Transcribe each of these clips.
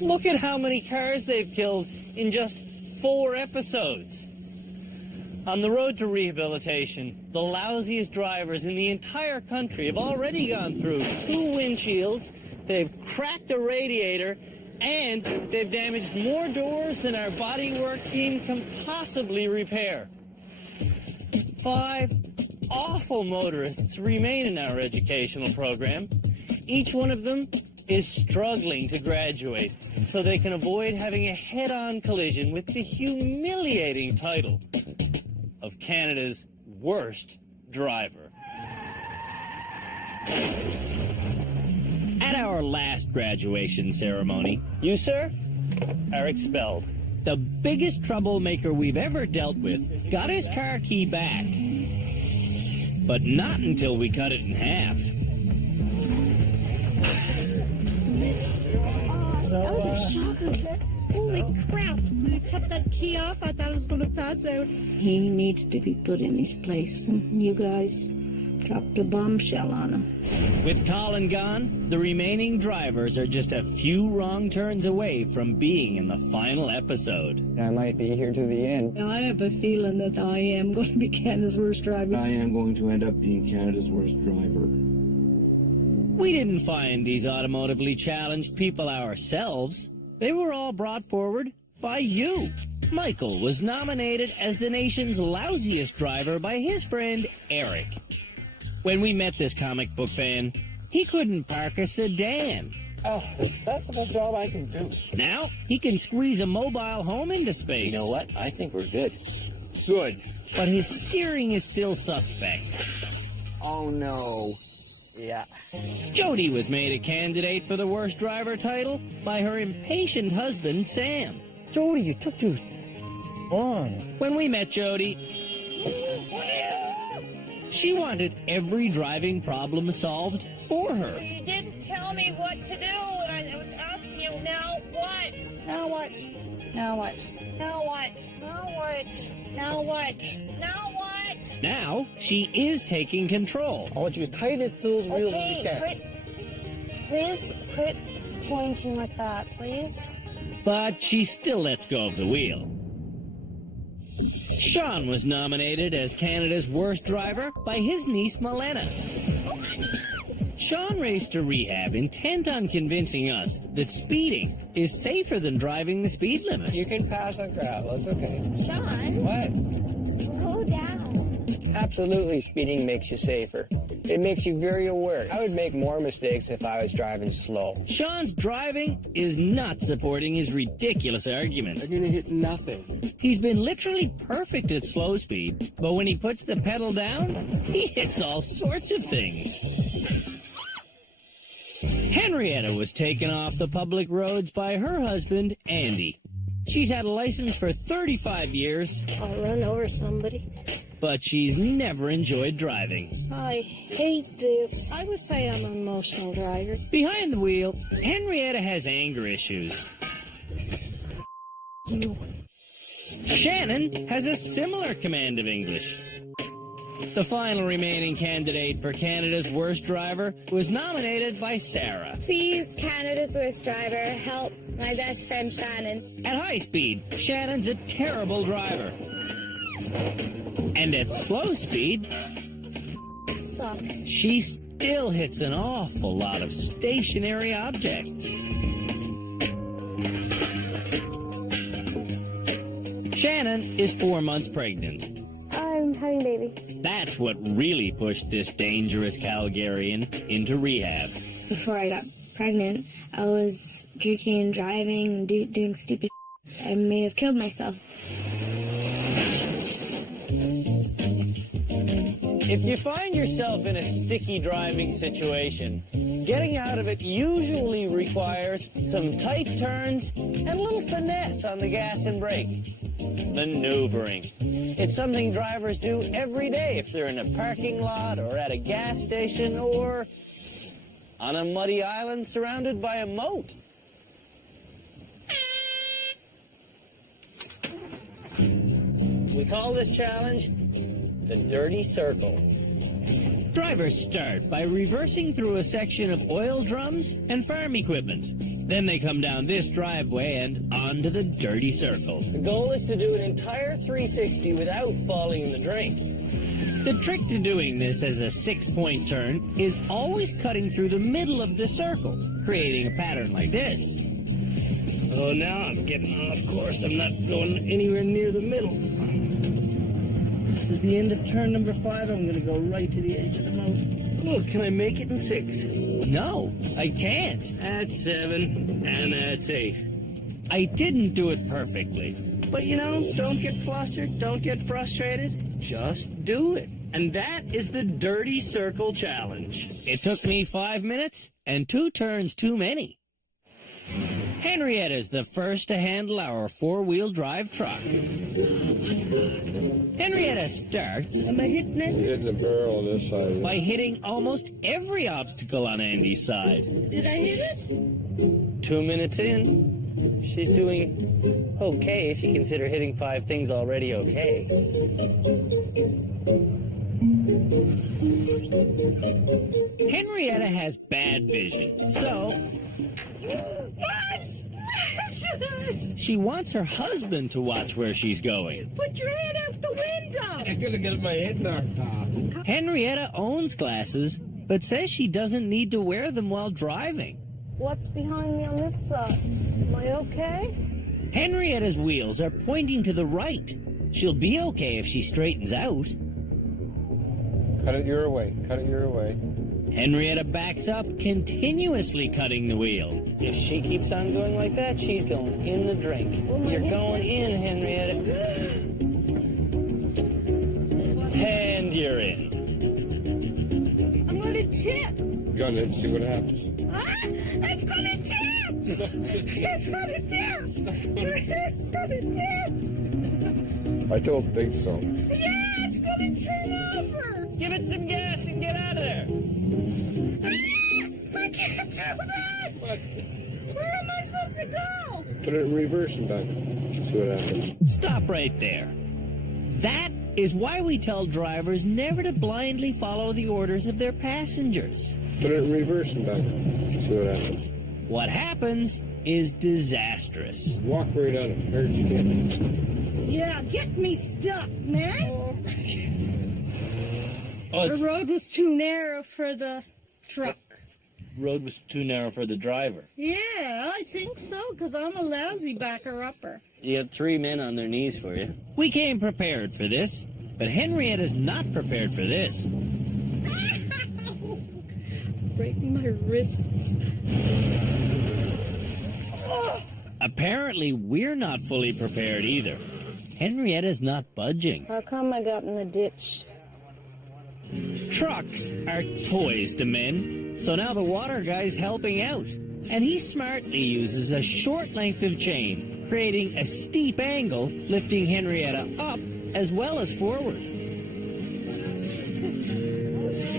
Look at how many cars they've killed in just 4 episodes. On the road to rehabilitation, the lousiest drivers in the entire country have already gone through 2 windshields, they've cracked a radiator, and they've damaged more doors than our bodywork team can possibly repair. 5 awful motorists remain in our educational program. Each one of them is struggling to graduate so they can avoid having a head-on collision with the humiliating title of Canada's worst driver. At our last graduation ceremony, You, sir, are expelled. the biggest troublemaker we've ever dealt with got his car key back. But not until we cut it in half. That was a shocker. Holy crap. When I cut that key off, I thought I was going to pass out. He needed to be put in his place, and you guys dropped a bombshell on him. With Colin gone, the remaining drivers are just a few wrong turns away from being in the final episode. I might be here to the end. I have a feeling that I am going to be Canada's worst driver. I am going to end up being Canada's worst driver. We didn't find these automotively challenged people ourselves. They were all brought forward by you. Michael was nominated as the nation's lousiest driver by his friend Eric. When we met this comic book fan, he couldn't park a sedan. Oh, that's the best job I can do. Now he can squeeze a mobile home into space. You know what? I think we're good. Good. But his steering is still suspect. Oh, no. Yeah. Jody was made a candidate for the worst driver title by her impatient husband, Sam. Jody, you took too long. When we met Jody, she wanted every driving problem solved for her. You didn't tell me what to do, and I was asking you, now what? Now what? Now what? Now what? Now what? Now what? Now what? Now she is taking control. I want you as tight as those wheels as you can. Please quit pointing like that, please. But she still lets go of the wheel. Sean was nominated as Canada's worst driver by his niece Milena. Sean raced to rehab intent on convincing us that speeding is safer than driving the speed limit. You can pass on gravel. It's okay. Sean, What? slow down. Absolutely, speeding makes you safer. It makes you very aware. I would make more mistakes if I was driving slow. Sean's driving is not supporting his ridiculous argument. You're gonna hit nothing. He's been literally perfect at slow speed, but when he puts the pedal down, he hits all sorts of things. Henrietta was taken off the public roads by her husband, Andy. She's had a license for 35 years, I'll run over somebody. but she's never enjoyed driving. I hate this. I would say I'm an emotional driver. Behind the wheel, Henrietta has anger issues. You. Shannon has a similar command of English. The final remaining candidate for Canada's worst driver was nominated by Sarah. Please, Canada's worst driver, help my best friend Shannon. At high speed, Shannon's a terrible driver. And at slow speed, Suck. she still hits an awful lot of stationary objects. Shannon is 4 months pregnant. I'm having a baby. That's what really pushed this dangerous Calgarian into rehab. Before I got pregnant, I was drinking and driving and doing stupid shit. I may have killed myself. If you find yourself in a sticky driving situation, getting out of it usually requires some tight turns and a little finesse on the gas and brake. Maneuvering. It's something drivers do every day if they're in a parking lot or at a gas station or on a muddy island surrounded by a moat. We call this challenge the Dirty Circle. Drivers start by reversing through a section of oil drums and farm equipment. Then they come down this driveway and onto the Dirty Circle. The goal is to do an entire 360 without falling in the drain. The trick to doing this as a 6-point turn is always cutting through the middle of the circle, creating a pattern like this. Oh, now I'm getting off course. I'm not going anywhere near the middle. This is the end of turn number 5. I'm going to go right to the edge of the moat. Oh, can I make it in 6? No, I can't. That's 7, and that's 8. I didn't do it perfectly. But you know, don't get flustered, don't get frustrated. Just do it. And that is the Dirty Circle Challenge. It took me 5 minutes and 2 turns too many. Henrietta's the first to handle our 4-wheel drive truck. Henrietta starts Am I hitting it? Hitting the barrel on this side. by hitting almost every obstacle on Andy's side. Did I hit it? 2 minutes in, she's doing okay if you consider hitting 5 things already okay. Henrietta has bad vision, so she wants her husband to watch where she's going. Put your head out the window. I'm gonna get my head knocked off. Henrietta owns glasses, but says she doesn't need to wear them while driving. What's behind me on this side? Am I okay? Henrietta's wheels are pointing to the right. She'll be okay if she straightens out. Cut it your way. Cut it your way. Henrietta backs up, continuously cutting the wheel. If she keeps on going like that, she's going in the drink. You're going in, Henrietta. And you're in. I'm gonna tip. Gun it, see what happens. Ah, it's gonna tip. It's gonna tip. It's gonna tip. I don't think so. Yeah, it's gonna turn over. Give it some gas and get out of there. Ah, I can't do that. What? Where am I supposed to go? Put it in reverse and back. See what happens. Stop right there. That is why we tell drivers never to blindly follow the orders of their passengers. Put it in reverse and back. See what happens. What happens is disastrous. Walk right on it. Hard as you can. Yeah, get me stuck, man. Oh, The road was too narrow for the truck. road was too narrow for the driver. Yeah, I think so, because I'm a lousy backer-upper. You got 3 men on their knees for you. We came prepared for this, but Henrietta's not prepared for this. Breaking my wrists. Oh. Apparently, we're not fully prepared either. Henrietta's not budging. How come I got in the ditch? Trucks are toys to men, so now the water guy's helping out. And he smartly uses a short length of chain, creating a steep angle, lifting Henrietta up as well as forward.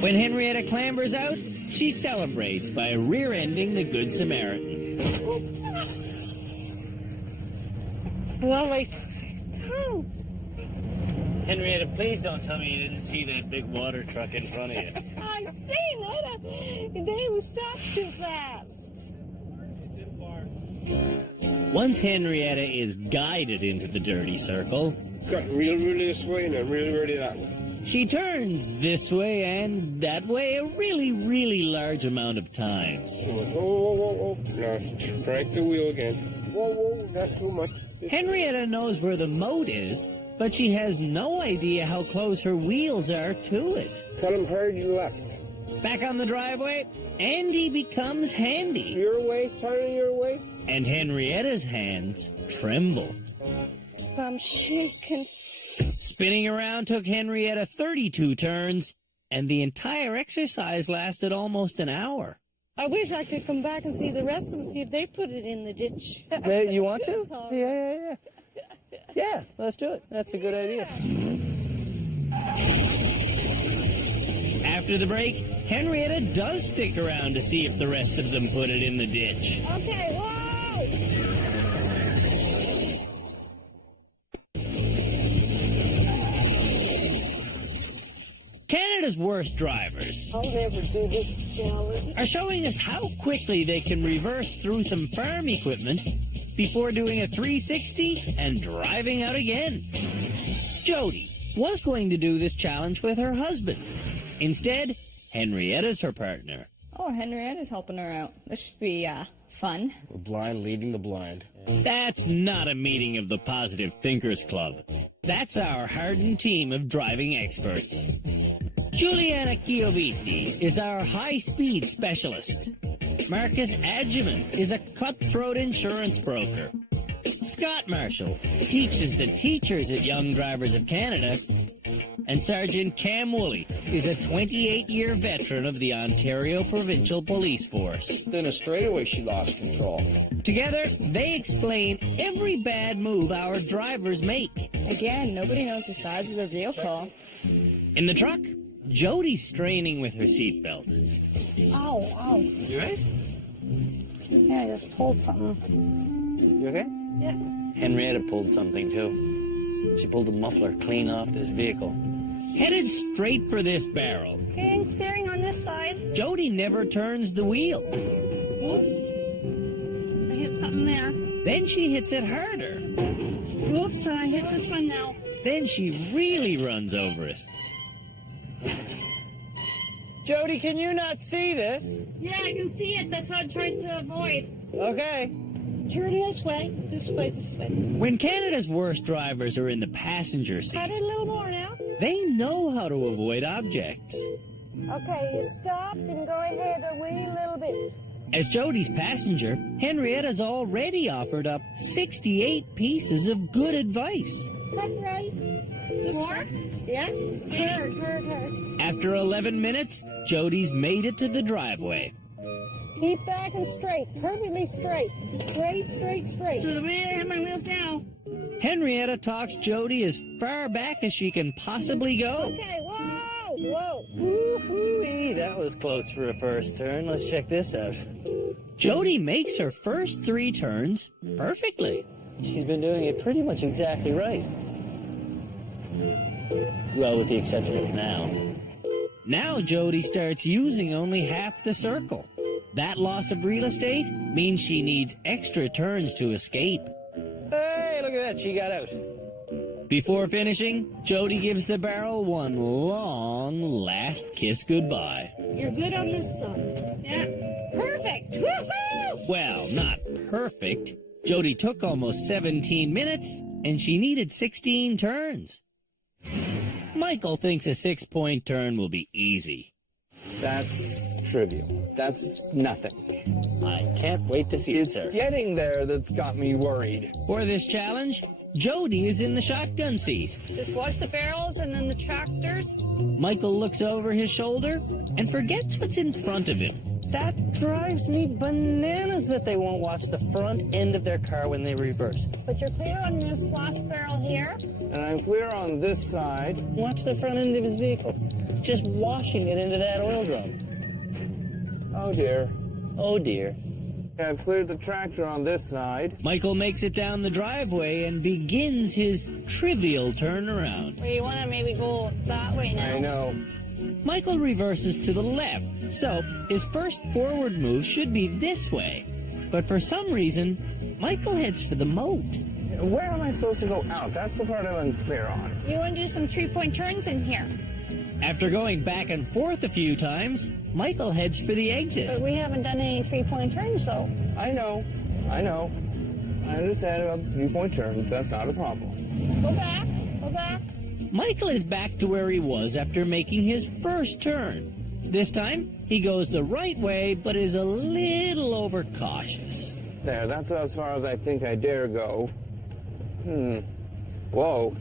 When Henrietta clambers out, she celebrates by rear-ending the Good Samaritan. Well, I don't. Henrietta, please don't tell me you didn't see that big water truck in front of you. I seen it. They were stopped too fast. Once Henrietta is guided into the dirty circle, Cut real this way and then real that way. she turns this way and that way a really large amount of times. Whoa. Now, crank the wheel again. Whoa, not too much. Henrietta knows where the moat is, but she has no idea how close her wheels are to it. Cut them hard left. Back on the driveway, Andy becomes handy, Your way, turn your way. and Henrietta's hands tremble. I'm shaking. Spinning around took Henrietta 32 turns, and the entire exercise lasted almost an hour. I wish I could come back and see the rest of them, see if they put it in the ditch. You want to? Yeah. Yeah, let's do it. That's a good idea. After the break, Henrietta does stick around to see if the rest of them put it in the ditch. Okay, whoa! Canada's worst drivers I'll never do this challenge. are showing us how quickly they can reverse through some farm equipment before doing a 360 and driving out again. Jody was going to do this challenge with her husband. Instead, Henrietta's her partner. Oh, Henrietta's helping her out. This should be fun. The blind leading the blind. That's not a meeting of the Positive Thinkers Club. That's our hardened team of driving experts. Juliana Chioviti is our high-speed specialist. Marcus Adjuman is a cutthroat insurance broker. Scott Marshall teaches the teachers at Young Drivers of Canada. And Sergeant Cam Woolley is a 28-year veteran of the Ontario Provincial Police Force. Then a straightaway she lost control. Together, they explain every bad move our drivers make. Again, nobody knows the size of their vehicle. In the truck, Jody's straining with her seatbelt. Ow. You right? Yeah, I just pulled something. You okay? Yeah. Henrietta pulled something, too. She pulled the muffler clean off this vehicle. Headed straight for this barrel, Okay, I'm steering on this side. Jody never turns the wheel. Oops. I hit something there. Then she hits it harder. Oops, I hit this one now. Then she really runs over it. Jody, can you not see this? Yeah, I can see it. That's what I'm trying to avoid. Okay. Turn this way. This way. When Canada's worst drivers are in the passenger Cut it seat, a little more now. they know how to avoid objects. Okay, you stop and go ahead a wee little bit. As Jody's passenger, Henrietta's already offered up 68 pieces of good advice. Cut right. More? Yeah? Turn. After 11 minutes, Jody's made it to the driveway. Keep back and straight. Perfectly straight. Straight. So the way I have my wheels down. Henrietta talks Jody as far back as she can possibly go. Okay, whoa. Woo-hoo-wee, that was close for a first turn. Let's check this out. Jody makes her first 3 turns perfectly. She's been doing it pretty much exactly right. Well, with the exception of now. Now Jody starts using only half the circle. That loss of real estate means she needs extra turns to escape. Hey, look at that. She got out. Before finishing, Jody gives the barrel one long last kiss goodbye. You're good on this side. Yeah. Perfect. Woohoo! Well, not perfect. Jody took almost 17 minutes, and she needed 16 turns. Michael thinks a 6-point turn will be easy. That's trivial. That's nothing. I can't wait to see it, It's sir. getting there that's got me worried. For this challenge, Jody is in the shotgun seat. Just watch the barrels and then the tractors. Michael looks over his shoulder and forgets what's in front of him. That drives me bananas that they won't watch the front end of their car when they reverse. But you're clear on this last barrel here. And I'm clear on this side. Watch the front end of his vehicle. Just washing it into that oil drum. Oh dear. Oh, dear. I've cleared the tractor on this side. Michael makes it down the driveway and begins his trivial turnaround. Well, you want to maybe go that way now. I know. Michael reverses to the left, so his first forward move should be this way. But for some reason, Michael heads for the moat. Where am I supposed to go out? That's the part I'm unclear on. You want to do some 3-point turns in here. After going back and forth a few times, Michael heads for the But exit. we haven't done any 3-point turns, though. I know. I understand about the 3-point turns. That's not a problem. Go back. Michael is back to where he was after making his first turn. This time, he goes the right way, but is a little overcautious. There, that's as far as I think I dare go. Whoa.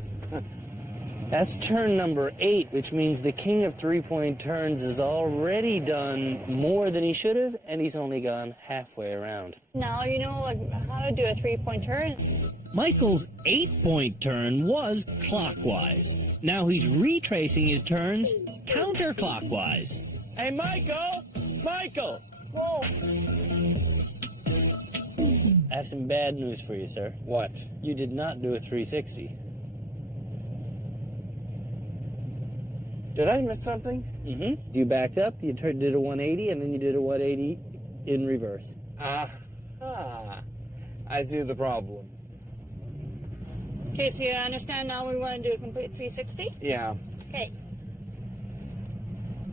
That's turn number 8, which means the king of three-point turns has already done more than he should have, and he's only gone halfway around. Now you know like how to do a 3-point turn. Michael's 8-point turn was clockwise. Now he's retracing his turns counterclockwise. Hey, Michael! Michael! Whoa. I have some bad news for you, sir. What? You did not do a 360. Did I miss something? Mm-hmm. You backed up, you did a 180, and then you did a 180 in reverse. I see the problem. Okay, so you understand now we want to do a complete 360? Yeah. Okay.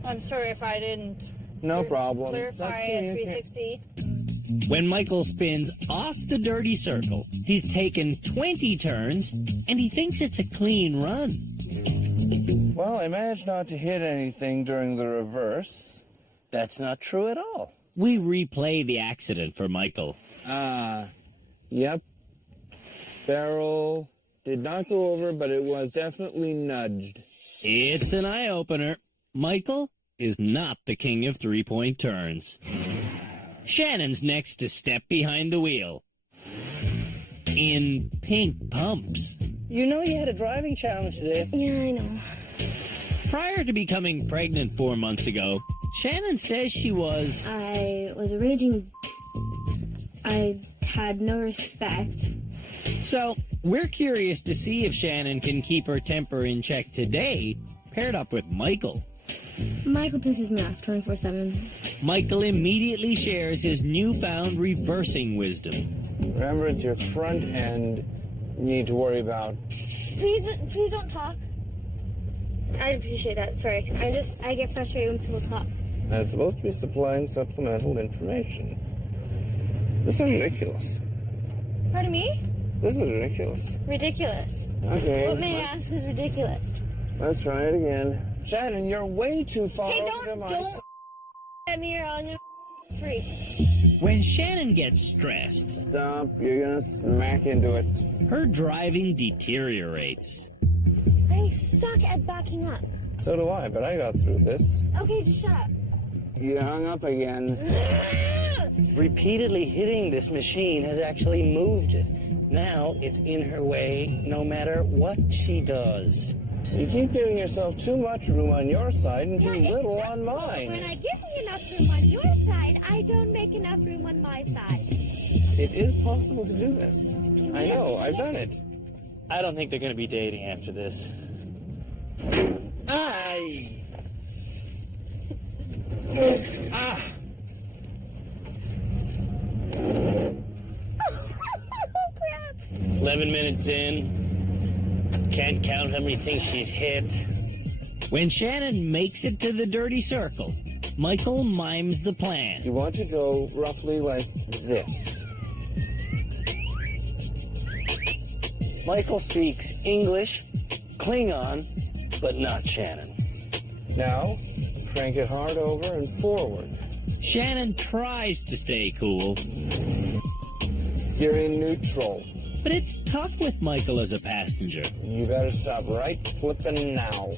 I'm sorry if I didn't No problem. clarify That's a okay. 360. When Michael spins off the dirty circle, he's taken 20 turns, and he thinks it's a clean run. Well, I managed not to hit anything during the reverse. That's not true at all. We replay the accident for Michael. Yep. Barrel did not go over, but it was definitely nudged. It's an eye-opener. Michael is not the king of three-point turns. Shannon's next to step behind the wheel. In pink pumps. You know you had a driving challenge today. Yeah, I know. Prior to becoming pregnant 4 months ago, Shannon says she was... I was a raging... I had no respect. So, we're curious to see if Shannon can keep her temper in check today, paired up with Michael. Michael pisses me off 24/7. Michael immediately shares his newfound reversing wisdom. Remember, it's your front end you need to worry about. Please don't talk. I'd appreciate that. Sorry. I get frustrated when people talk. And it's supposed to be supplying supplemental information. This is ridiculous. Pardon me? This is ridiculous. Ridiculous. Okay. What may I ask is ridiculous? Let's try it again. Shannon, you're way too far Hey, over to my don't side. at me or I'll freak. When Shannon gets stressed, Stop, you're gonna smack into it. her driving deteriorates. I suck at backing up. So do I, but I got through this. Okay, just shut up. You hung up again. Repeatedly hitting this machine has actually moved it. Now it's in her way no matter what she does. You keep giving yourself too much room on your side and too Yeah, little except on for mine. when I give you enough room on your side, I don't make enough room on my side. It is possible to do this. I know, I've done it. I don't think they're going to be dating after this. Aye! Crap. 11 minutes in. Can't count how many things she's hit. When Shannon makes it to the dirty circle, Michael mimes the plan. You want to go roughly like this. Michael speaks English, Klingon, but not Shannon. Now, crank it hard over and forward. Shannon tries to stay cool, You're in neutral. but it's tough with Michael as a passenger. You better stop right flipping now.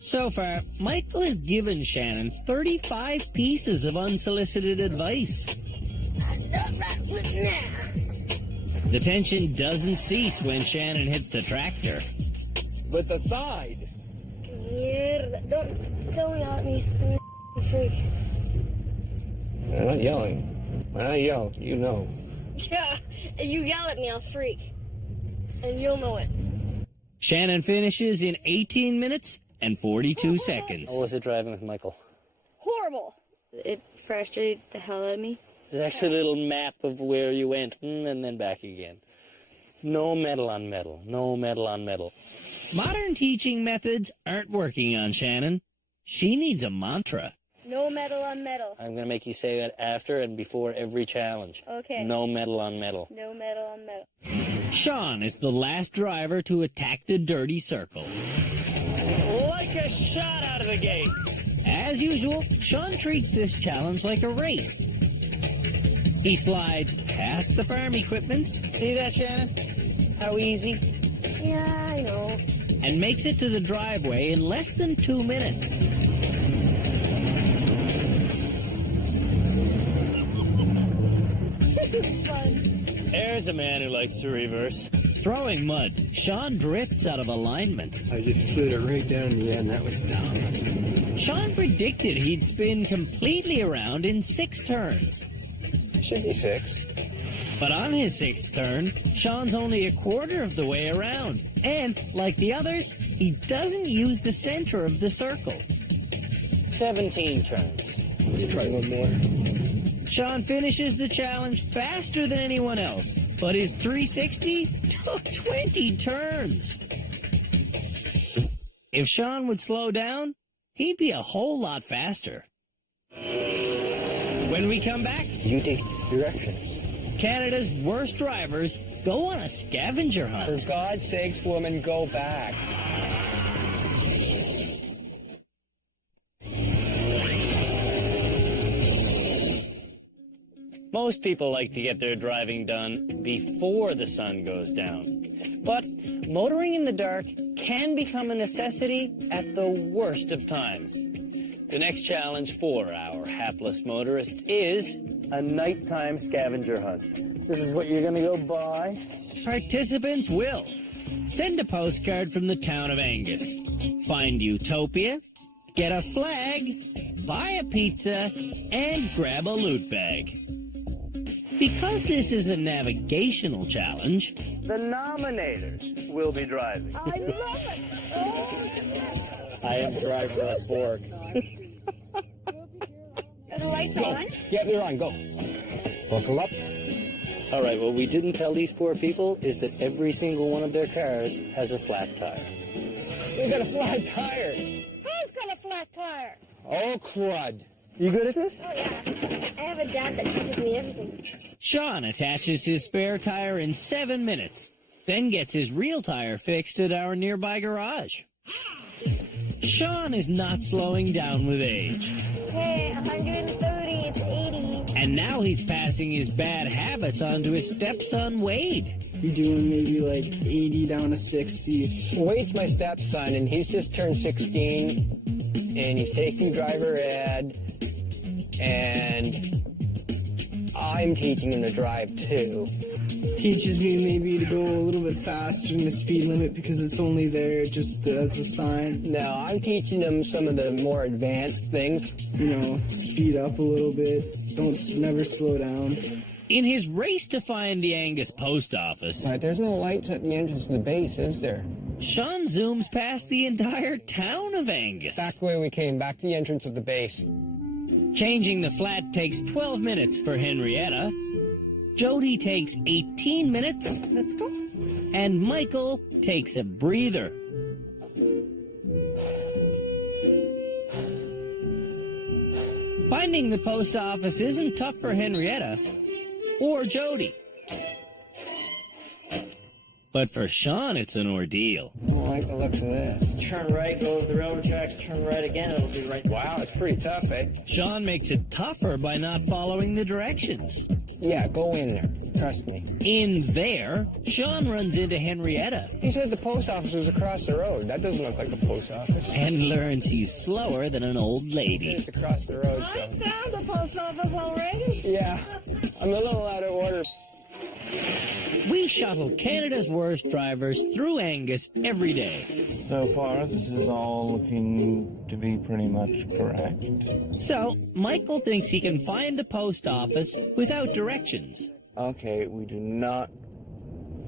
So far, Michael has given Shannon 35 pieces of unsolicited advice. Stop right foot now. The tension doesn't cease when Shannon hits the tractor. With the side. Mierda. Don't yell at me. I'm a freak. I'm not yelling. When I yell, you know. Yeah, you yell at me, I'll freak. And you'll know it. Shannon finishes in 18 minutes and 42 seconds. How was it driving with Michael? Horrible. It frustrated the hell out of me. There's actually a little map of where you went, and then back again. No metal on metal. No metal on metal. Modern teaching methods aren't working on Shannon. She needs a mantra. No metal on metal. I'm going to make you say that after and before every challenge. Okay. No metal on metal. No metal on metal. Sean is the last driver to attack the dirty circle. Like a shot out of the gate. As usual, Sean treats this challenge like a race. He slides past the farm equipment, See that, Shannon? How easy? Yeah, I know. and makes it to the driveway in less than 2 minutes. There's a man who likes to reverse. Throwing mud, Sean drifts out of alignment. I just slid it right down the end. That was dumb. Sean predicted he'd spin completely around in 6 turns. Should be 6. But on his 6th turn, Sean's only a quarter of the way around. And, like the others, he doesn't use the center of the circle. 17 turns. You try one more. Sean finishes the challenge faster than anyone else, but his 360 took 20 turns. If Sean would slow down, he'd be a whole lot faster. When we come back, You take directions. Canada's worst drivers go on a scavenger For hunt. God's sakes, woman, go back. Most people like to get their driving done before the sun goes down. But motoring in the dark can become a necessity at the worst of times. The next challenge for our hapless motorists is a nighttime scavenger hunt. This is what you're going to go buy. Participants will send a postcard from the town of Angus, find Utopia, get a flag, buy a pizza, and grab a loot bag. Because this is a navigational challenge, The nominators will be driving. I love it. Oh. I am driver at Borg. Are the lights on? Yep, they're on. Go. Buckle up. All right, what we didn't tell these poor people is that every single one of their cars has a flat tire. We got a flat tire. Who's got a flat tire? Oh, crud. You good at this? Oh, yeah. I have a dad that teaches me everything. Sean attaches his spare tire in 7 minutes, then gets his real tire fixed at our nearby garage. Sean is not slowing down with age. Hey, 130, it's 80. And now he's passing his bad habits on to his stepson, Wade. Be doing maybe like 80 down to 60. Wade's my stepson, and he's just turned 16, and he's taking driver ed, and I'm teaching him to drive too. Teaches me maybe to go a little bit faster than the speed limit because it's only there just as a sign. Now, I'm teaching him some of the more advanced things. You know, speed up a little bit. Never slow down. In his race to find the Angus post office, Right, there's no lights at the entrance of the base, is there? Sean zooms past the entire town of Angus. Back the way we came, back to the entrance of the base. Changing the flat takes 12 minutes for Henrietta. Jody takes 18 minutes. Let's go. And Michael takes a breather. Finding the post office isn't tough for Henrietta or Jody. But for Sean, it's an ordeal. I don't like the looks of this. Turn right, go over the railroad tracks, turn right again, it'll be right. Wow, it's pretty tough, eh? Sean makes it tougher by not following the directions. Yeah, go in there. Trust me. In there, Sean runs into Henrietta He said the post office was across the road. That doesn't look like a post office. and learns he's slower than an old lady. It's across the road, so. I found the post office already. Yeah, I'm a little out of order. We shuttle Canada's worst drivers through Angus every day. So far, this is all looking to be pretty much correct. So, Michael thinks he can find the post office without directions. Okay, we do not,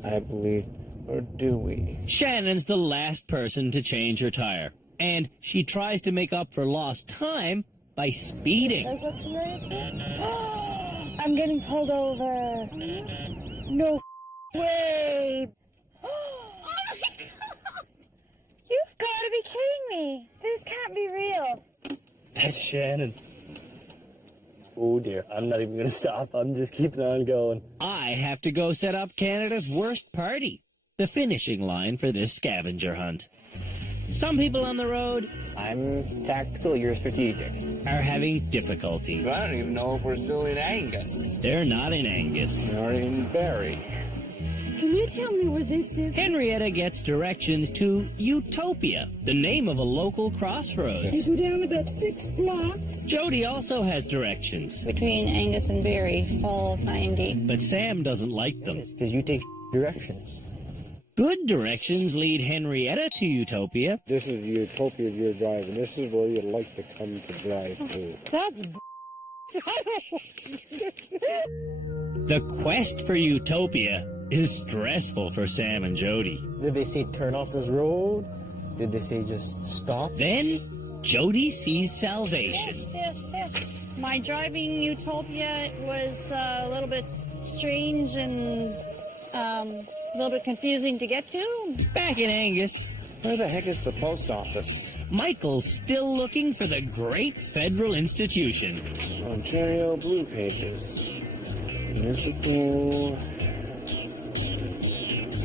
I believe, or do we? Shannon's the last person to change her tire, and she tries to make up for lost time by speeding. Guys, look here. I'm getting pulled over. No way. Oh my God. You've got to be kidding me. This can't be real. That's Shannon. Oh dear, I'm not even going to stop. I'm just keeping on going. I have to go set up Canada's worst party, the finishing line for this scavenger hunt. Some people on the road I'm tactical, you're strategic. are having difficulty. I don't even know if we're still in Angus They're not in Angus. or in Barry. Can you tell me where this is? Henrietta gets directions to Utopia, the name of a local crossroads. You go down about 6 blocks. Jody also has directions, Between Angus and Barry, follow 90. but Sam doesn't like them. Because you take directions. Good directions lead Henrietta to Utopia. This is the utopia of your drive, and this is where you'd like to come to drive to. That's The quest for Utopia is stressful for Sam and Jody. Did they say turn off this road? Did they say just stop? Then Jody sees salvation. Yes. My driving Utopia was a little bit strange and a little bit confusing to get to. Back in Angus, Where the heck is the post office? Michael's still looking for the great federal institution. Ontario Blue Pages. Municipal.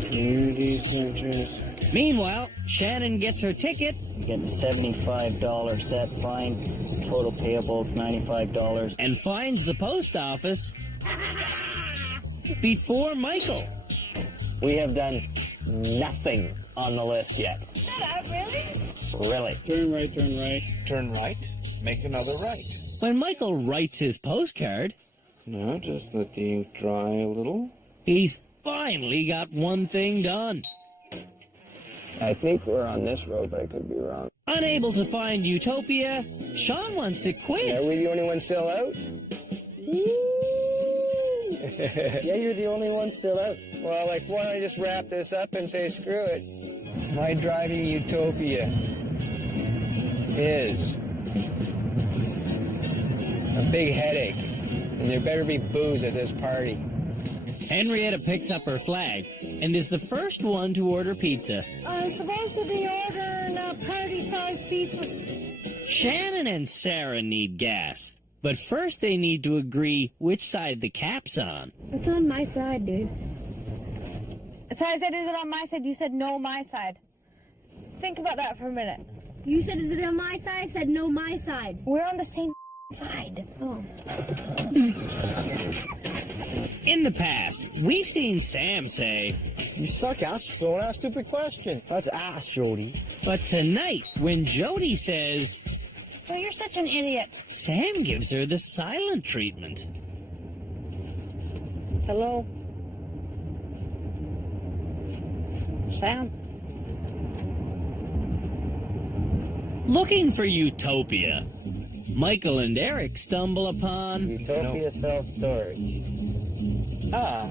Community centers. Meanwhile, Shannon gets her ticket You get a $75 set fine. Total payables $95. and finds the post office before Michael. We have done nothing on the list yet. Shut up, really? Really. Turn right, turn right. Turn right. Make another right. When Michael writes his postcard, Now just let the ink dry a little. he's finally got one thing done. I think we're on this road, but I could be wrong. Unable to find Utopia, Sean wants to Are quit. we the only one still out? Yeah, you're the only one still out. Well, like, why don't I just wrap this up and say screw it? My driving utopia is a big headache, and there better be booze at this party. Henrietta picks up her flag and is the first one to order pizza. I'm supposed to be ordering a party-sized pizza. Shannon and Sarah need gas, but first they need to agree which side the cap's on. It's on my side, dude. So I said, is it on my side? You said, no, my side. Think about that for a minute. You said, is it on my side? I said, no, my side. We're on the same side. Oh. In the past, we've seen Sam say, You suck, ass. Don't ask stupid question. That's ass, Jody. but tonight, when Jody says, Oh, you're such an idiot. Sam gives her the silent treatment. Hello? Sam? Looking for Utopia, Michael and Eric stumble upon Utopia self-storage. Ah,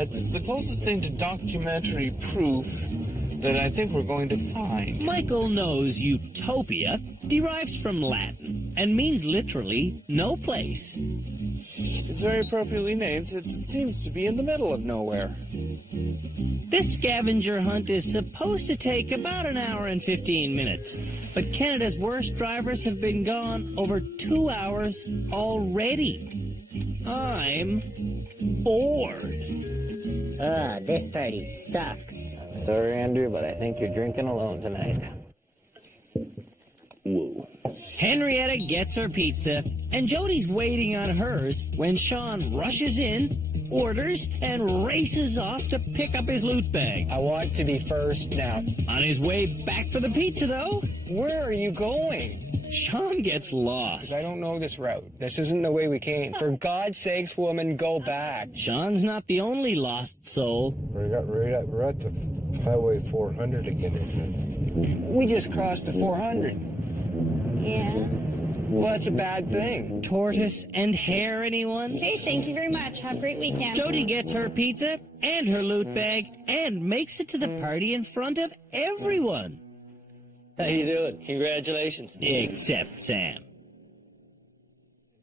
it's the closest thing to documentary proof that I think we're going to find. Michael knows Utopia derives from Latin and means literally no place. It's very appropriately named. It seems to be in the middle of nowhere. This scavenger hunt is supposed to take about an hour and 15 minutes, but Canada's worst drivers have been gone over 2 hours already. I'm bored. This party sucks. Sorry, Andrew, but I think you're drinking alone tonight. Whoa. Henrietta gets her pizza, and Jody's waiting on hers when Sean rushes in, orders, and races off to pick up his loot bag. I want to be first now. On his way back for the pizza, though, Where are you going? Sean gets lost. I don't know this route. This isn't the way we came. For God's sakes, woman, go back. Sean's not the only lost soul. We're at the Highway 400 again, isn't it? We just crossed the 400. Yeah. Well, that's a bad thing. Tortoise and hare, anyone? Okay, thank you very much. Have a great weekend. Jody gets her pizza and her loot bag and makes it to the party in front of everyone. How you doing? Congratulations. Except Sam.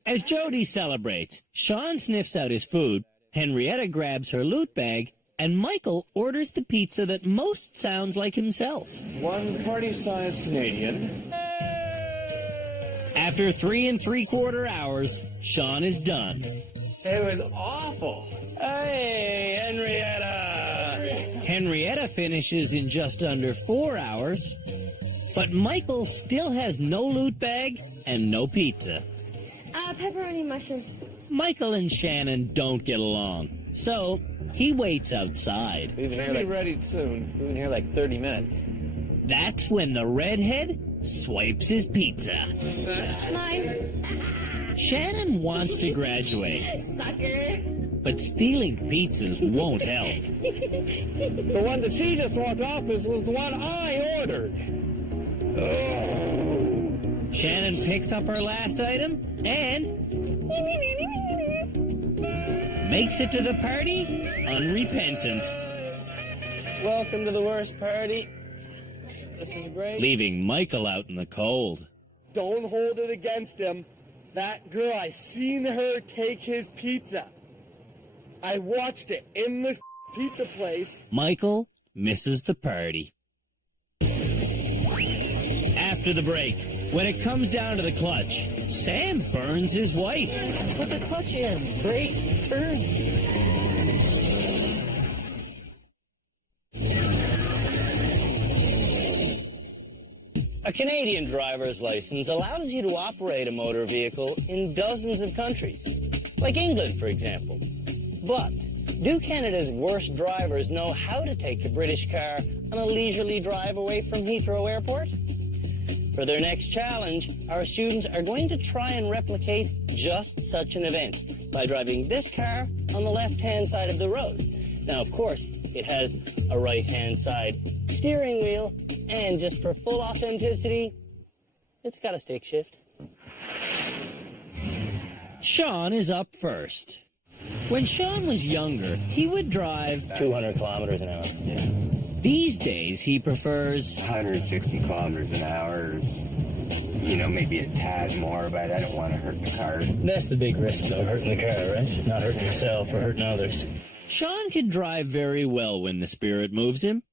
As Jody celebrates, Sean sniffs out his food, Henrietta grabs her loot bag, and Michael orders the pizza that most sounds like himself. One party-sized Canadian. After 3 3/4 hours, Sean is done. It was awful. Hey, Henrietta! Henrietta finishes in just under 4 hours, but Michael still has no loot bag and no pizza. Pepperoni mushroom. Michael and Shannon don't get along. So he waits outside. We've been here Be like, ready soon. we've been here like 30 minutes. That's when the redhead swipes his pizza. Mine. Shannon wants to graduate, Sucker. but stealing pizzas won't help. The one that she just walked off was the one I ordered. Shannon picks up her last item and makes it to the party unrepentant, Welcome to the worst party. This is great. leaving Michael out in the cold. Don't hold it against him. That girl, I seen her take his pizza. I watched it in this pizza place. Michael misses the party. After the break, when it comes down to the clutch, Sam burns his wife. Put the clutch in. Great turn. A Canadian driver's license allows you to operate a motor vehicle in dozens of countries, like England, for example. But do Canada's worst drivers know how to take a British car on a leisurely drive away from Heathrow Airport? For their next challenge, our students are going to try and replicate just such an event by driving this car on the left-hand side of the road. Now, of course, it has a right-hand side steering wheel, and just for full authenticity, it's got a stick shift. Sean is up first. When Sean was younger, he would drive 200 kilometers an hour. These days, he prefers 160 kilometers an hour. You know, maybe a tad more, but I don't want to hurt the car. That's the big risk, though, hurting the car, right? Not hurting yourself or hurting others. Sean can drive very well when the spirit moves him.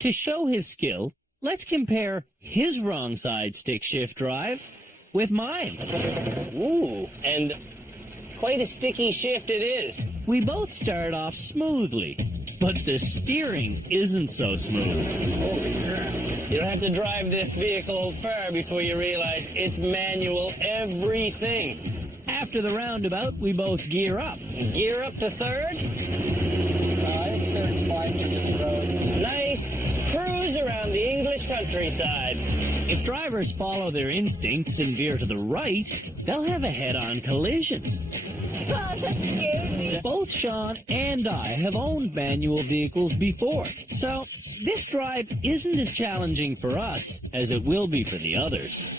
To show his skill, let's compare his wrong side stick shift drive with mine. Ooh, and quite a sticky shift it is. We both start off smoothly, but the steering isn't so smooth. Holy crap. You don't have to drive this vehicle far before you realize it's manual everything. After the roundabout, we both gear up. Gear up to third. I think third's fine for this road. Nice. Cruise around the English countryside. If drivers follow their instincts and veer to the right, they'll have a head-on collision. Oh, that scared me. Both Sean and I have owned manual vehicles before, so this drive isn't as challenging for us as it will be for the others.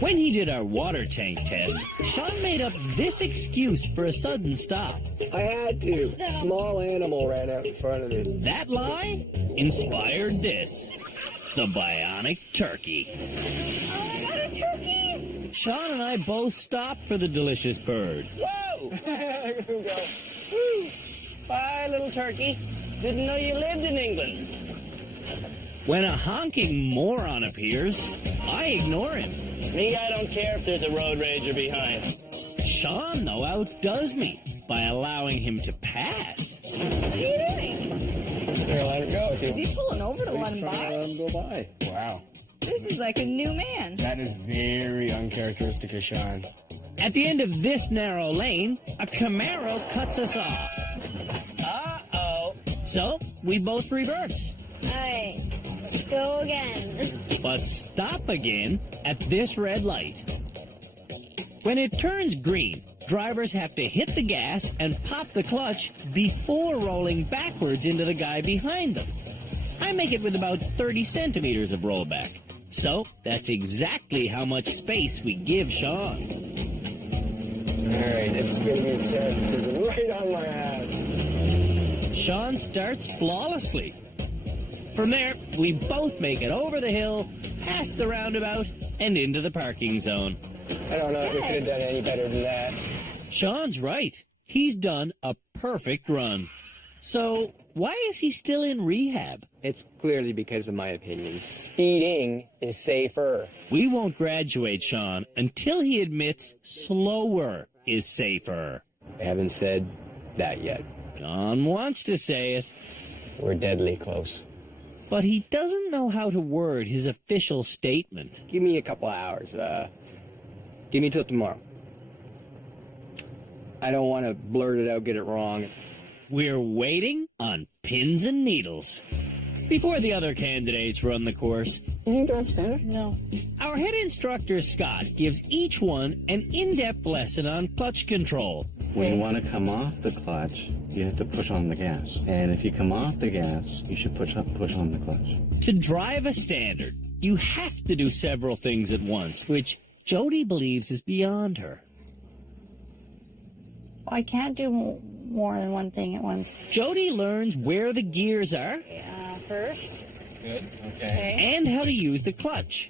When he did our water tank test, Sean made up this excuse for a sudden stop. I had to. Small animal ran out in front of me. That lie inspired this, the bionic turkey. Oh, I got a turkey. Sean and I both stopped for the delicious bird. Whoa! Woo. Bye, little turkey. Didn't know you lived in England. When a honking moron appears, I ignore him. Me, I don't care if there's a road rager behind. Sean, though, outdoes me by allowing him to pass. What are you doing? Here, let her go. Is he pulling over to let him Trying to by? let him go by. Wow. This is like a new man. That is very uncharacteristic of Sean. At the end of this narrow lane, a Camaro cuts us off. Uh-oh. So, we both reverse. Alright, let's go again. But stop again at this red light. When it turns green, drivers have to hit the gas and pop the clutch before rolling backwards into the guy behind them. I make it with about 30 centimeters of rollback. So, that's exactly how much space we give Sean. Alright, this is going to be intense. This is right on my ass. Sean starts flawlessly. From there, we both make it over the hill, past the roundabout, and into the parking zone. I don't know if we could have done any better than that. Sean's right. He's done a perfect run. So, why is he still in rehab? It's clearly because of my opinions. Speeding is safer. We won't graduate Sean until he admits slower is safer. I haven't said that yet. Sean wants to say it. We're deadly close. But he doesn't know how to word his official statement. Give me a couple hours. Give me till tomorrow. I don't want to blurt it out, get it wrong. We're waiting on pins and needles. Before the other candidates run the course, Can you drive standard? No. our head instructor, Scott, gives each one an in-depth lesson on clutch control. When you want to come off the clutch, you have to push on the gas. And if you come off the gas, you should push on the clutch. To drive a standard, you have to do several things at once, which Jody believes is beyond her. I can't do more than one thing at once. Jody learns where the gears are First. Good, okay. and how to use the clutch.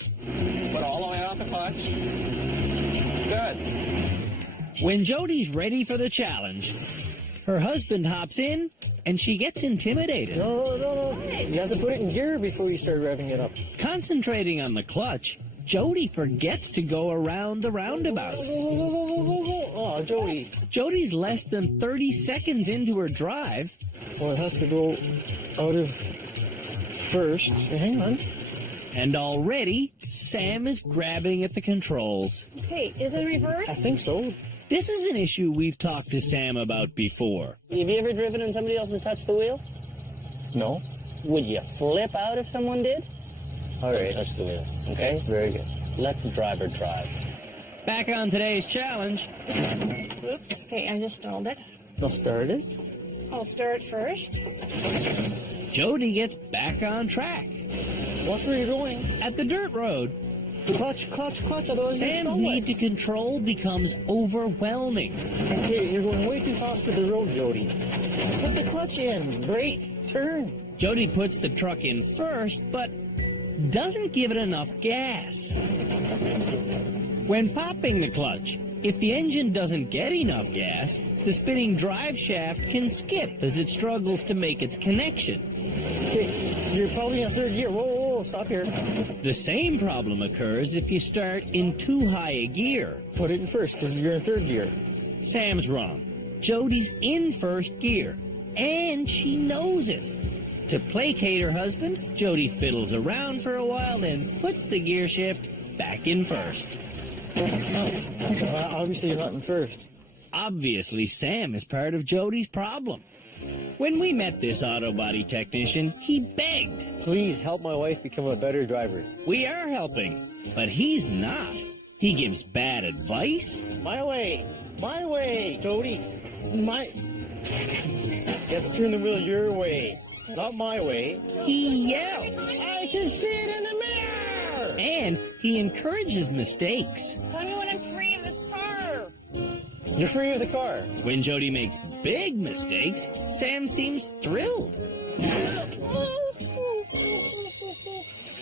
Put all the way off the clutch. Good. When Jody's ready for the challenge, her husband hops in and she gets intimidated. No. You have to put it in gear before you start revving it up. Concentrating on the clutch, Jody forgets to go around the roundabout. Oh, Jody. Jody's less than 30 seconds into her drive. Well, it has to go out of first. Hang on. And already, Sam is grabbing at the controls. Okay, is it reverse? I think so. This is an issue we've talked to Sam about before. Have you ever driven and somebody else has touched the wheel? No. Would you flip out if someone did? All right, touch the wheel. Okay, very good. Let the driver drive. Back on today's challenge, Oops. Okay, I just stalled it. I'll start it. I'll start first. Jody gets back on track. Watch where you're going. At the dirt road, Clutch, otherwise you Sam's stall need it. to control becomes overwhelming. Hey, you're going way too fast for the road, Jody. Put the clutch in. Brake. Turn. Jody puts the truck in first, but doesn't give it enough gas. When popping the clutch, if the engine doesn't get enough gas, the spinning drive shaft can skip as it struggles to make its connection. Okay, you're probably in third gear. Whoa, stop here. The same problem occurs if you start in too high a gear. Put it in first, because you're in third gear. Sam's wrong. Jody's in first gear, and she knows it. To placate her husband, Jody fiddles around for a while, then puts the gear shift back in first. Obviously, you're not in first. Obviously, Sam is part of Jody's problem. When we met this auto body technician, he begged. Please help my wife become a better driver. We are helping, but he's not. He gives bad advice. My way, Jody. My. You have to turn the wheel your way, not my way. He yells. I can see it in the mirror. And he encourages mistakes. Tell me when I'm free of this car. You're free of the car. When Jody makes big mistakes, Sam seems thrilled.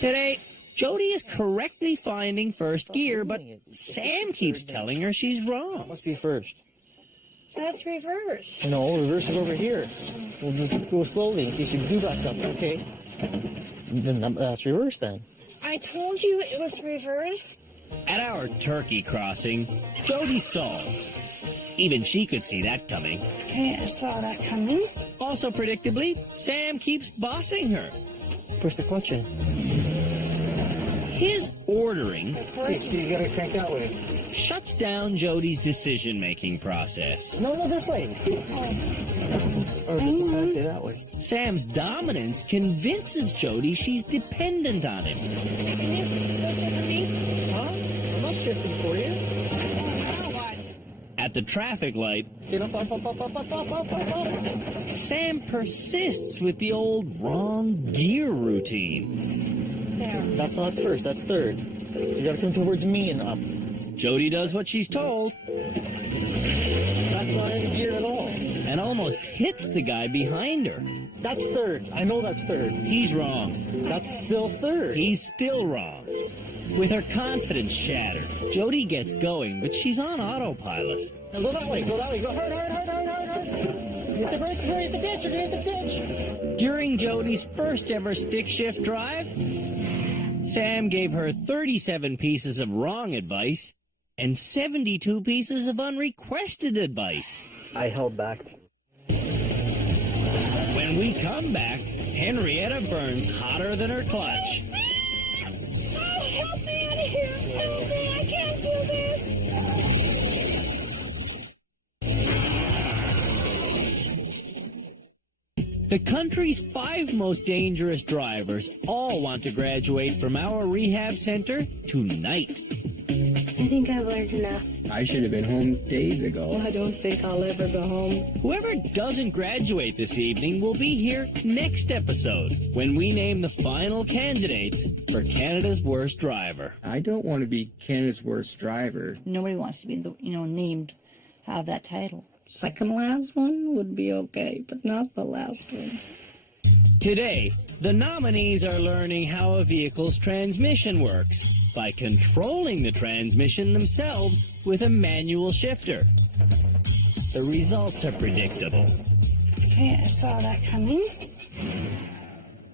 Today, Jody is correctly finding first gear, but Sam keeps telling her she's wrong. Must be first. That's reverse. No, reverse is over here. We'll just go slowly in case you do back up, okay? Then that's reverse then. I told you it was reverse. At our turkey crossing, Jody stalls. Even she could see that coming. Okay, I saw that coming. Also predictably, Sam keeps bossing her. Push the clutch in. His ordering You gotta crank that way. shuts down Jody's decision-making process. No, this way. Or just say that way. Sam's dominance convinces Jody she's dependent on him. Can you switch it for me? Huh? I'm not shifting for you. Now what? At the traffic light, Get up. Sam persists with the old wrong gear routine. There. That's not first, that's third. You gotta come towards me and up. Jody does what she's told That's not in gear at all. and almost hits the guy behind her. That's third. I know that's third. He's wrong. That's still third. He's still wrong. With her confidence shattered, Jody gets going, but she's on autopilot. Now go that way. Go hard. Hit the brake before you hit the ditch. You're gonna hit the ditch. During Jody's first ever stick shift drive, Sam gave her 37 pieces of wrong advice and 72 pieces of unrequested advice. I held back. When we come back, Henrietta burns hotter than her clutch. Oh, help me out of here! Help me! I can't do this! The country's 5 most dangerous drivers all want to graduate from our rehab center tonight. I think I've learned enough. I should have been home days ago. I don't think I'll ever go home. Whoever doesn't graduate this evening will be here next episode when we name the final candidates for Canada's Worst Driver. I don't want to be Canada's worst driver. Nobody wants to be, named, have that title. Second last one would be okay, but not the last one. Today, the nominees are learning how a vehicle's transmission works by controlling the transmission themselves with a manual shifter. The results are predictable. Okay, I saw that coming.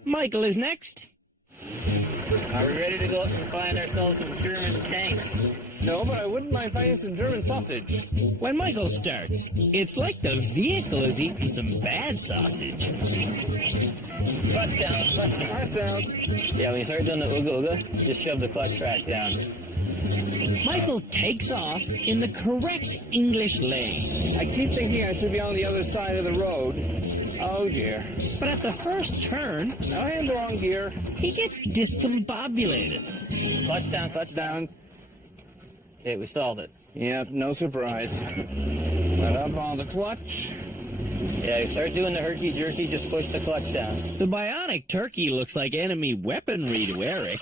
Michael is next. Are we ready to go out and find ourselves some German tanks? No, but I wouldn't mind finding some German sausage. When Michael starts, it's like the vehicle is eating some bad sausage. Clutch down, clutch down. That's out. Yeah, when you start doing the ooga ooga, just shove the clutch track down. Michael takes off in the correct English lane. I keep thinking I should be on the other side of the road. Oh dear. But at the first turn, Now I am the wrong gear. he gets discombobulated. Clutch down, clutch down. Okay, we stalled it. Yep, no surprise. Let up on the clutch. Yeah, you start doing the herky-jerky, just push the clutch down. The bionic turkey looks like enemy weaponry to Eric.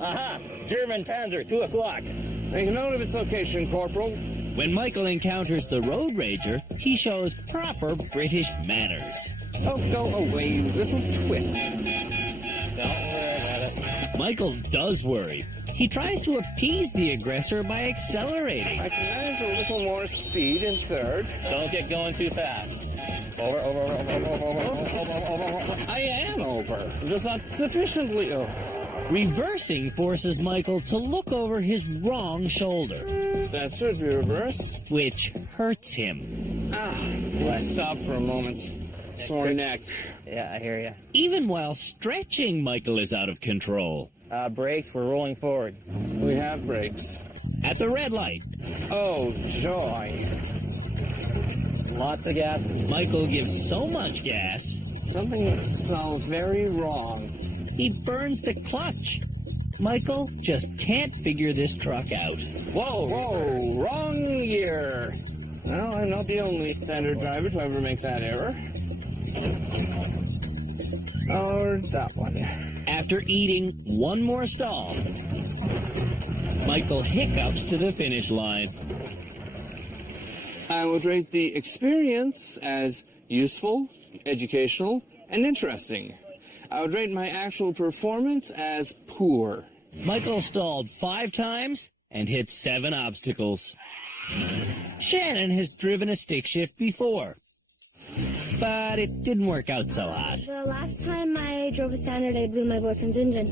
Aha! German Panzer, 2 o'clock. Make note of its location, Corporal. When Michael encounters the road rager, he shows proper British manners. Oh, go away, you little twit. Don't worry about it. Michael does worry. He tries to appease the aggressor by accelerating. I can manage a little more speed in third. Don't get going too fast. Over. I am over. Just not sufficiently over. Reversing forces Michael to look over his wrong shoulder, That should be reverse. which hurts him. Let's stop for a moment. Sore neck. Yeah, I hear you. Even while stretching, Michael is out of control. Brakes, we're rolling forward. We have brakes. At the red light, Oh, joy. Lots of gas. Michael gives so much gas, Something smells very wrong. he burns the clutch. Michael just can't figure this truck out. Whoa, wrong gear. Well, I'm not the only standard driver to ever make that error. Or that one. After eating one more stall, Michael hiccups to the finish line. I would rate the experience as useful, educational, and interesting. I would rate my actual performance as poor. Michael stalled 5 times and hit 7 obstacles. Shannon has driven a stick shift before, but it didn't work out so hot. The last time I drove a standard, I blew my boyfriend's engine.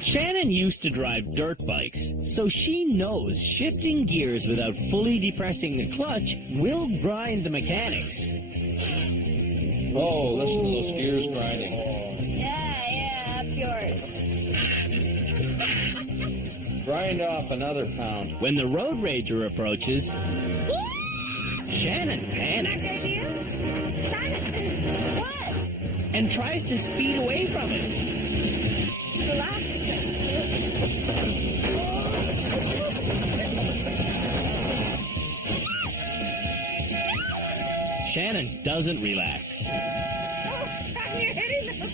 Shannon used to drive dirt bikes, so she knows shifting gears without fully depressing the clutch will grind the mechanics. Oh, listen to those gears grinding. Yeah, up yours. Grind off another pound. When the road rager approaches, Shannon panics What? and tries to speed away from it. Relax. Shannon doesn't relax. You're hitting them.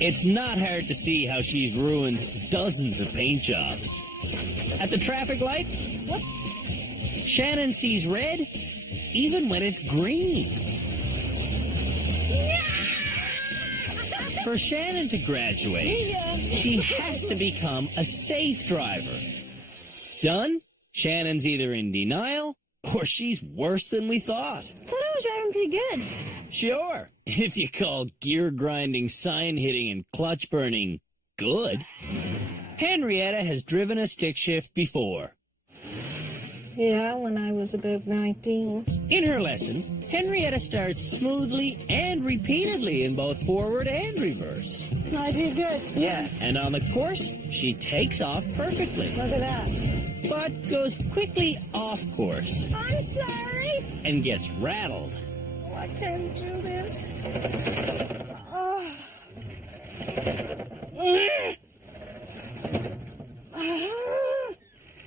It's not hard to see how she's ruined dozens of paint jobs. At the traffic light, What? Shannon sees red even when it's green. For Shannon to graduate, she has to become a safe driver. Done? Shannon's either in denial or she's worse than we thought. I thought I was driving pretty good. Sure, if you call gear grinding, sign hitting, and clutch burning good. Henrietta has driven a stick shift before. Yeah, when I was about 19. In her lesson, Henrietta starts smoothly and repeatedly in both forward and reverse. I did good. Yeah. And on the course, she takes off perfectly, Look at that. but goes quickly off course I'm sorry. and gets rattled. I can't do this.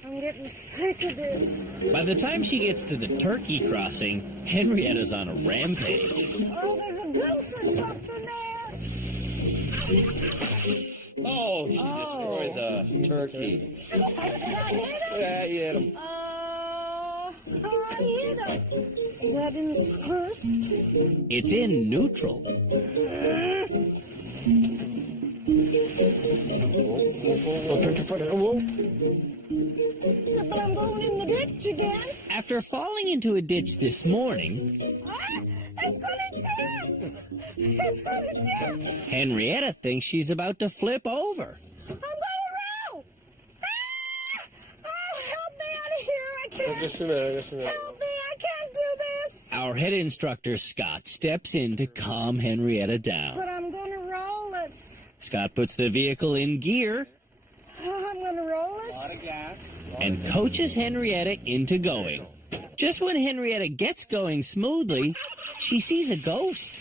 I'm getting sick of this. By the time she gets to the turkey crossing, Henrietta's on a rampage. Oh, there's a goose or something there. Oh, she destroyed the turkey. Did I hit him? Yeah, you hit him. I hit him. Is that in first? It's in neutral. But I'm going in the ditch again. After falling into a ditch this morning, It's gonna tip! It's gonna tip! Henrietta thinks she's about to flip over. I'm gonna roll! Oh, help me out of here! I can't. Just a minute. Help me! I can't do this. Our head instructor, Scott, steps in to calm Henrietta down. But I'm gonna roll it. Scott puts the vehicle in gear Oh, I'm gonna roll it. and coaches Henrietta into going. Just when Henrietta gets going smoothly, she sees a ghost.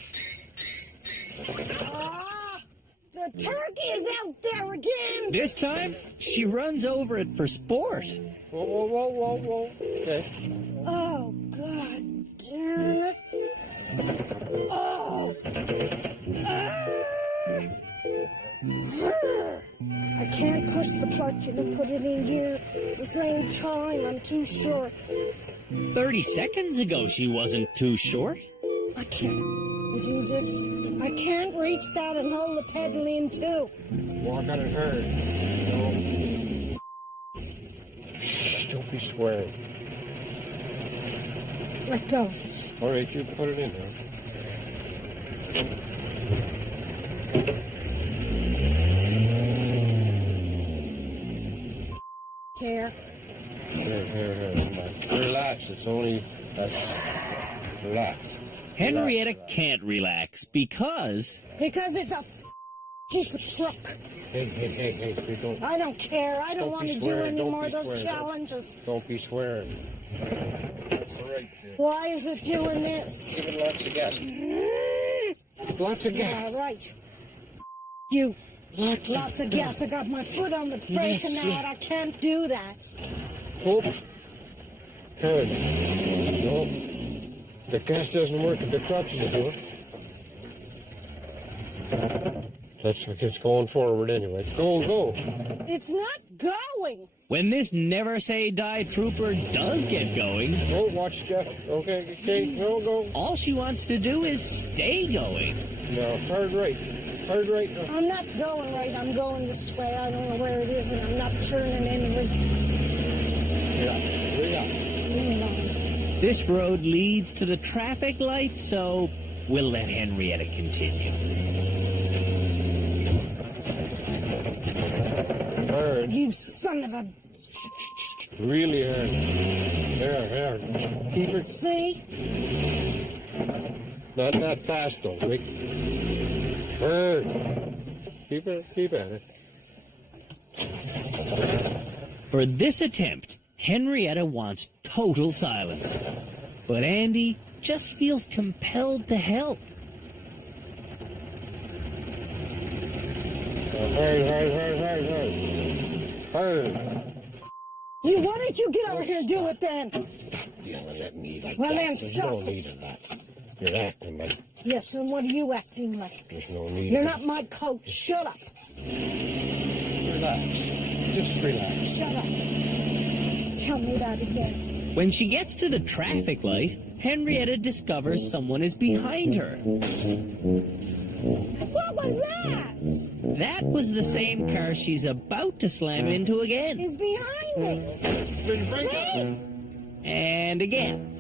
The turkey is out there again. This time, she runs over it for sport. Whoa. Okay. Oh, God damn it. Oh. I can't push the clutch in and put it in gear at the same time. I'm too short. 30 seconds ago, she wasn't too short. I can't do this. I can't reach that and hold the pedal in too. Walk on it hard. No. Shh, don't be swearing. Let go of it. All right, you put it in there. Here. Here. Relax. It's only relax. Henrietta can't relax because Because it's a stupid truck. Hey, we don't. I don't care. I don't Don't want be to do swearing. any Don't more be of those swearing. challenges. Don't be swearing. That's all right. Why is it doing this? Give it lots of gas. Lots of gas. Yeah, right. You. Lots of gas. I got my foot on the brake and now I can't do that. Oh. Good. No. The gas doesn't work if the clutch is doing. That's what it's going forward anyway. Go. It's not going. when this never say die trooper does get going, Oh, watch Jeff. Okay, go. all she wants to do is stay going. No, hard right. I'm not going right. I'm going this way. I don't know where it is, and I'm not turning anywhere. Yeah. This road leads to the traffic light, so we'll let Henrietta continue. Hard. You son of a... Really hard. There. Keep it. See? Not that fast though, Rick. Hard. Keep at it. For this attempt, Henrietta wants total silence. But Andy just feels compelled to help. Hard. Why don't you get over here and do it then? Yelling at me like Well, that. then There's stop no it. need of that. You're acting like Yes, and what are you acting like? there's no need You're of not my coach. Shut up. Relax. Just relax. Shut up. Tell me that again. When she gets to the traffic light, Henrietta discovers someone is behind her. What was that? That was the same car she's about to slam into again. He's behind me. See? And again.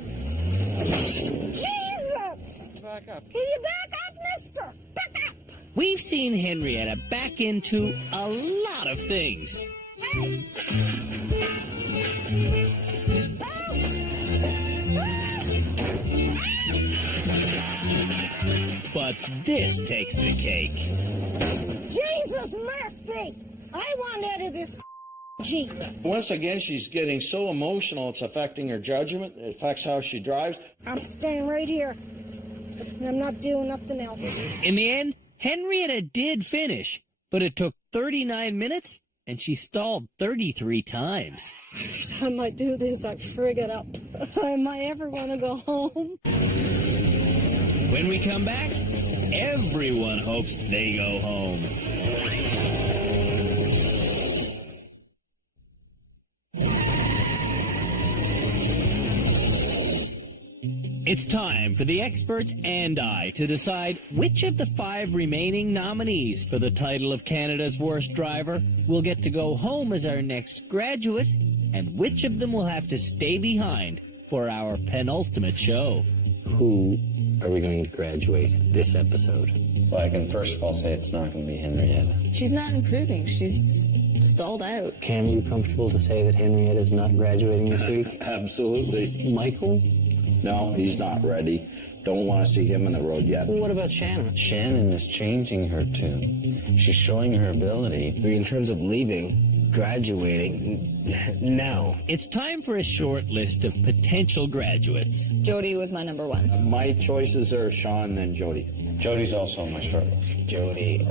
Jesus! Back up. Can you back up, mister? Back up! We've seen Henrietta back into a lot of things. But this takes the cake. Jesus Murphy! I want out of this Jeep. Once again, she's getting so emotional, it's affecting her judgment. It affects how she drives. I'm staying right here. and I'm not doing nothing else. In the end, Henrietta did finish, but it took 39 minutes, and she stalled 33 times. Every time I do this, I frig it up. Am I ever going to go home? When we come back, everyone hopes they go home. It's time for the experts and I to decide which of the 5 remaining nominees for the title of Canada's Worst Driver will get to go home as our next graduate, and which of them will have to stay behind for our penultimate show. Who are we going to graduate this episode? Well, I can first of all say it's not going to be Henrietta. She's not improving. She's stalled out. Cam, are you comfortable to say that Henrietta's not graduating this week? Absolutely. Michael? No, he's not ready. Don't want to see him on the road yet. Well, what about Shannon? Shannon is changing her tune. She's showing her ability. In terms of leaving, graduating, no. It's time for a short list of potential graduates. Jody was my number 1. My choices are Sean and Jody. Jody's also on my short list. Jody,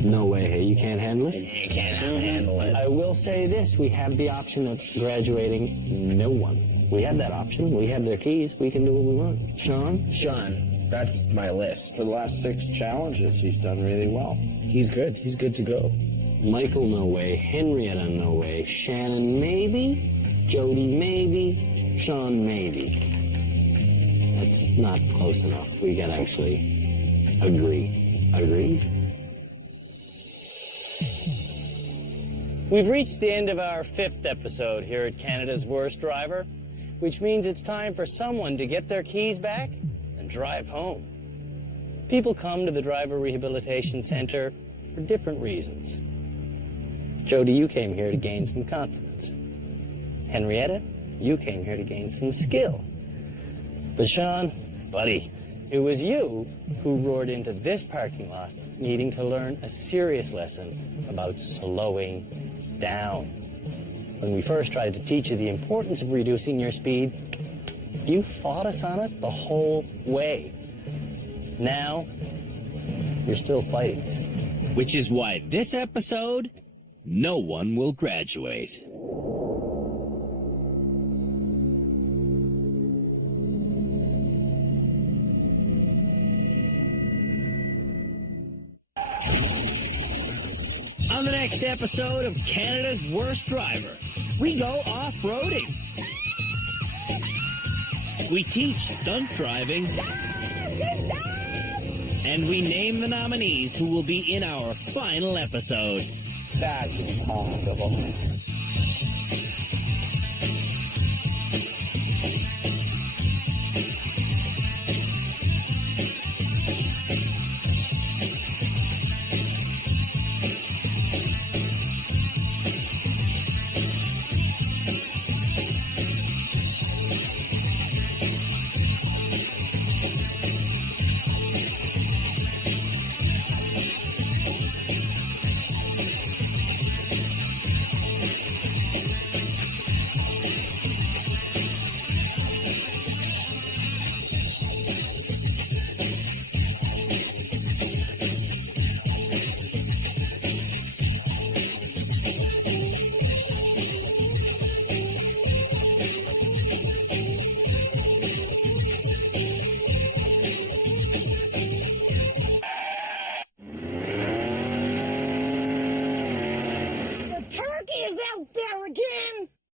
no way. Hey, you can't handle it? You can't handle it. I will say this. We have the option of graduating no one. We have that option. We have their keys. We can do what we want. Sean? Sean, that's my list. For the last 6 challenges, he's done really well. He's good. He's good to go. Michael, no way. Henrietta, no way. Shannon, maybe. Jody, maybe. Sean, maybe. That's not close enough. We gotta actually agree. Agreed? We've reached the end of our 5th episode here at Canada's Worst Driver, which means it's time for someone to get their keys back and drive home. People come to the Driver Rehabilitation Center for different reasons. Jody, you came here to gain some confidence. Henrietta, you came here to gain some skill. But Sean, buddy, it was you who roared into this parking lot needing to learn a serious lesson about slowing down. When we first tried to teach you the importance of reducing your speed, you fought us on it the whole way. Now, you're still fighting us. Which is why this episode, no one will graduate. On the next episode of Canada's Worst Driver, we go off-roading. We teach stunt driving. And we name the nominees who will be in our final episode. That's impossible.